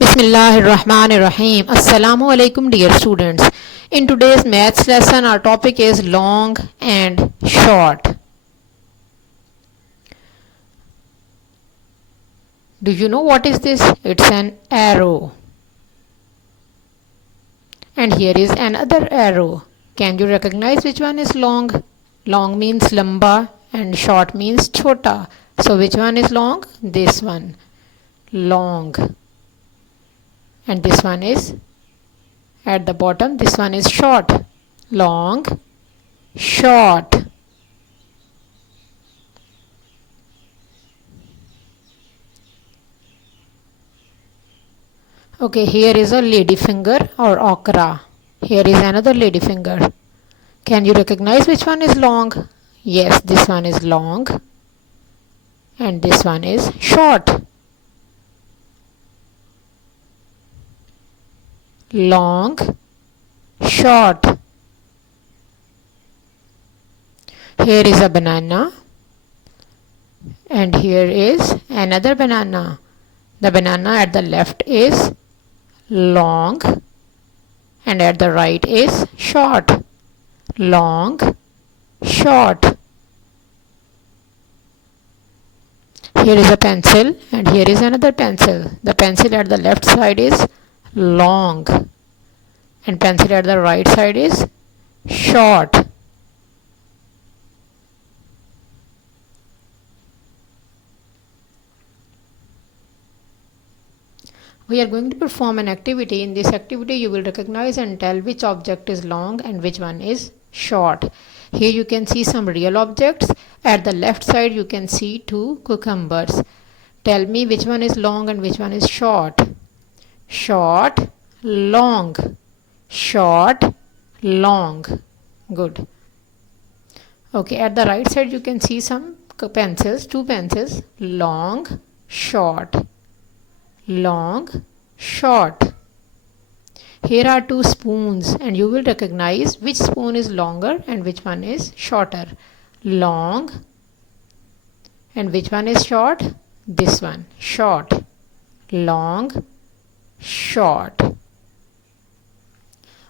Bismillahirrahmanirrahim. Assalamu alaikum dear students. In today's maths lesson our topic is long and short. Do you know what is this? It's an arrow. And here is another arrow. Can you recognize which one is long? Long means lamba and short means chota. So which one is long? This one. Long. And this one is at the bottom, this one is short. Long, short. Okay, here is a lady finger or okra. Here is another lady finger. Can you recognize which one is long? Yes, this one is long and this one is short. Long, short. Here is a banana and here is another banana. The banana at the left is long and at the right is short. Long, short. Here is a pencil and here is another pencil. The pencil at the left side is long and pencil at the right side is short. We are going to perform an activity. In this activity you will recognize and tell which object is long and which one is short. Here you can see some real objects. At the left side you can see two cucumbers. Tell me which one is long and which one is short. Short, long. Short, long. Good. Okay, at the right side you can see some pencils, two pencils. Long, short. Long, short. Here are two spoons and you will recognize which spoon is longer and which one is shorter. Long and which one is short? This one, short. Long, short.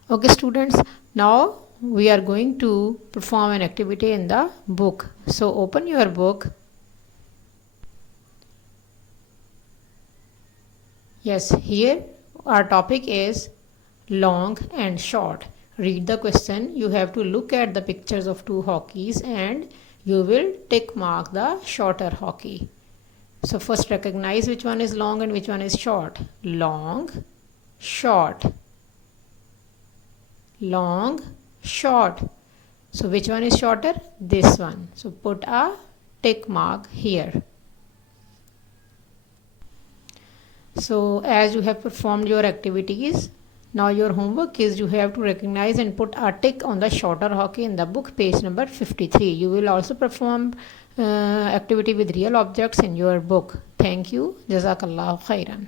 Okay students, now we are going to perform an activity in the book. So open your book. Yes, here our topic is long and short. Read the question. You have to look at the pictures of two hockeys and you will tick mark the shorter hockey. So first recognize which one is long and which one is short. Long, short. Long, short. So which one is shorter? This one. So put a tick mark here. So as you have performed your activities, now your homework is you have to recognize and put a tick on the shorter hockey in the book, page number 53. You will also perform activity with real objects in your book. Thank you. Jazakallah khairan.